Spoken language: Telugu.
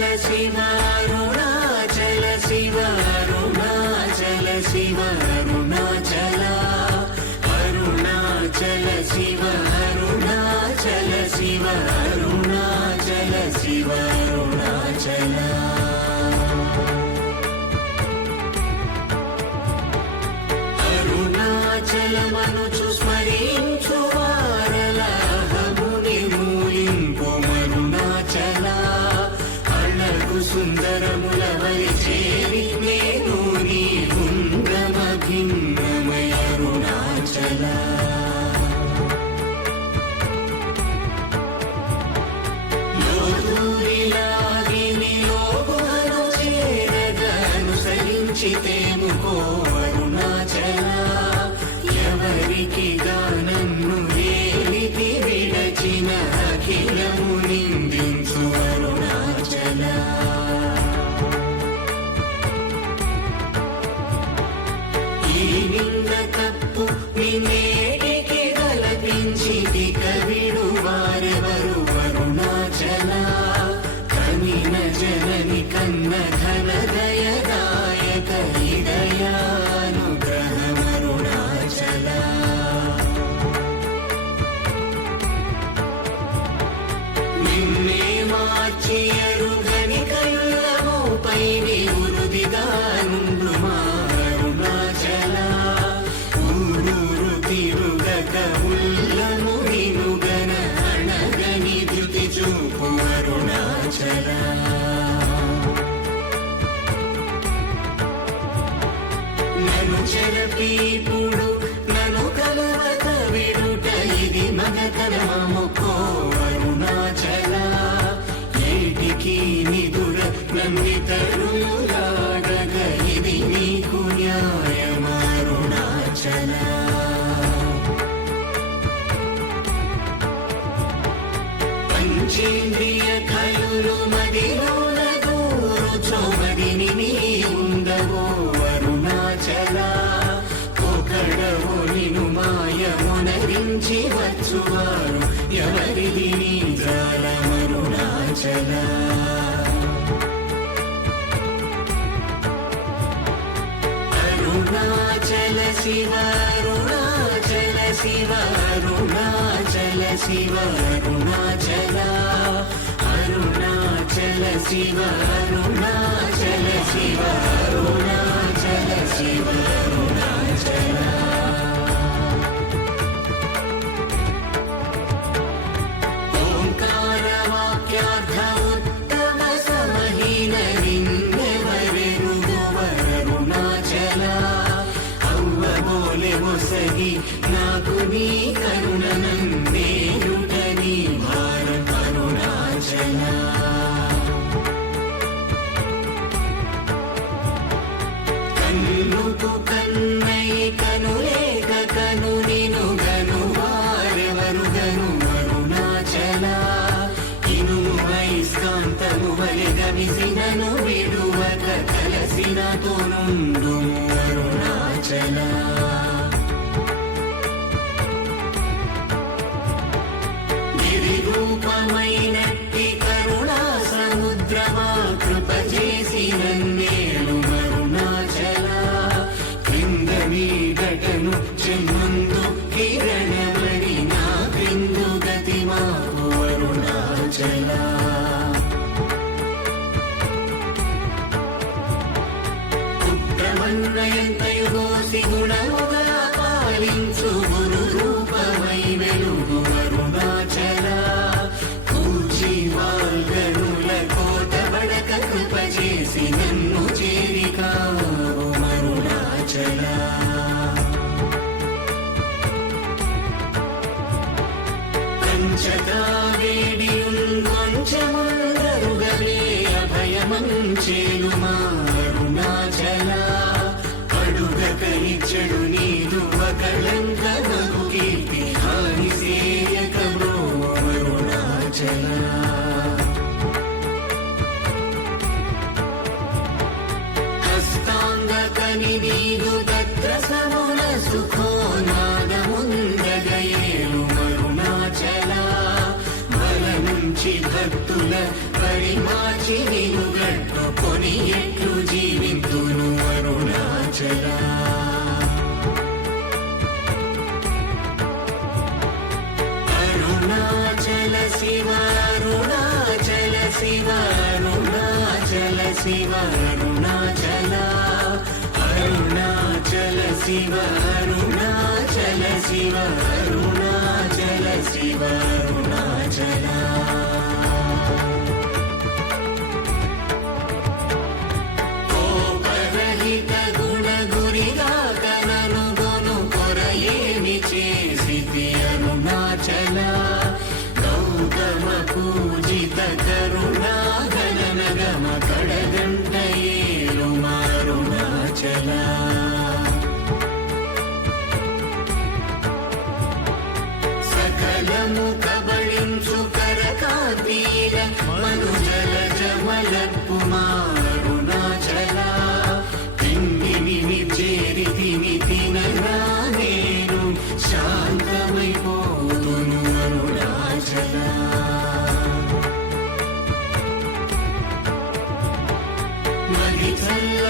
शिव अरुणाचल शिव अरुणाचल शिव अरुणाचल अरुणाचल शिव अरुणाचल शिव अरुणाचल शिव अरुणाचल अरुणाचल मनुचु स्मरिंचु वारलहमुनि मूलिंपु अरुणाचल अळगु सुंदरमुलवरि चेरि नेनु नी गुंडम भिन्नमय अरुणाचल लोदूरिलागिनि लोगुवनु చేరగనుసరించితేముకో అరుణాచల ఎవరికి గానన్ను ఏలితి విడచిన అఖిలము నిందించు అరుణాచల ఈ నింద తప్పు నిన్నేటికి గలపించితి కవిడు వారెవరు అరుణాచల కనిన జనని కన్న ఘన దయదాయక హృదయానుగ్రహమరుణాచల నిన్నే మార్చి ఎరుగని కళ్ళమోపై ఉరుదిగా నుండు మా అరుణాచల ఊరూరు తిరుగక ఉల్లము నినుగన అణగని ధృతి చూపు అరుణాచల నన్ను చెరపీపుడు నన్ను కలవక విడుట ఇది మగతరమముకో అరుణాచల ఏటికి నిదుర నందితరులాడగ ఇది నీకు న్యాయమరుణాచల పంచేంద్రియ కలులు మదిలోన దూరుచోమదిని నీ ఉండవో అరుణాచల ఒకడవో నిను మాయమునరించి వచ్చువారు ఎవరిది నీ జాలమరుణాచల అరుణాచల శివ అరుణాచల శివ అరుణాచల శివ అరుణాచల అరుణాచల శివ అరుణాచల శివ అరుణాచల శివ అరుణాచల ఓంకార వాక్యార్థ ఉత్తమ సమహీన నిన్నెవరెరుగు అరుణాచల అవ్వబోలె ఒసగి నాకు నీ కరుణ నందేయుట నీ భారం అరుణాచల కన్నుకు కన్నై కనులేక కను నిను గను వారెవరు గను అరుణాచల ఇనుము వైస్కాంతము వలె గమిసినను విడువక కలసినతో నుండు అరుణాచల గిరిరూపమైనట్టి కరుణా సముద్రమా కృప చేసి నన్నేలు అరుణాచల క్రింద మీదటను చెమ్మందు కిరణమణి నా క్రిందు గతి మాకు అరుణాచల పుత్రమన్నయంతయుగోసి గుణముగా పాలించు గురు రూపమై వెలుగు అరుణాచల కూచి వాల్గనుల కోట బడక కృప చేసి నన్ను చేరికావు అరుణాచల కంచగా వేడియుంకొంచెముందరుగవే అభయమంచేలు మా అరుణాచల అడుగక ఇచ్చడు నీదు ఒకళంక బగు కీర్తి హాని సేయక బ్రో అరుణాచల హస్తాంగకని నీదు తత్ర సమున సుఖో నాదముందగయేలు అరుణాచల బల నుంచి భక్తుల పరిమాచి శివ అరుణాచల శివ అరుణాచల శివ అరుణాచల కోపరహిత గుణ గురిగా కనను గొను కొరయేమి చేసితి అరుణాచల గౌతమ పూజిత కరుణా గగనగమ కడగంట ఏలుమా అరుణాచల సకలము కబళించు కరకాంతీల మనుజల జమలక్కుమా అరుణాచల తిండిని చేరితిని తినగా నేను శాంతమైపోతును అరుణాచల మది చల్ల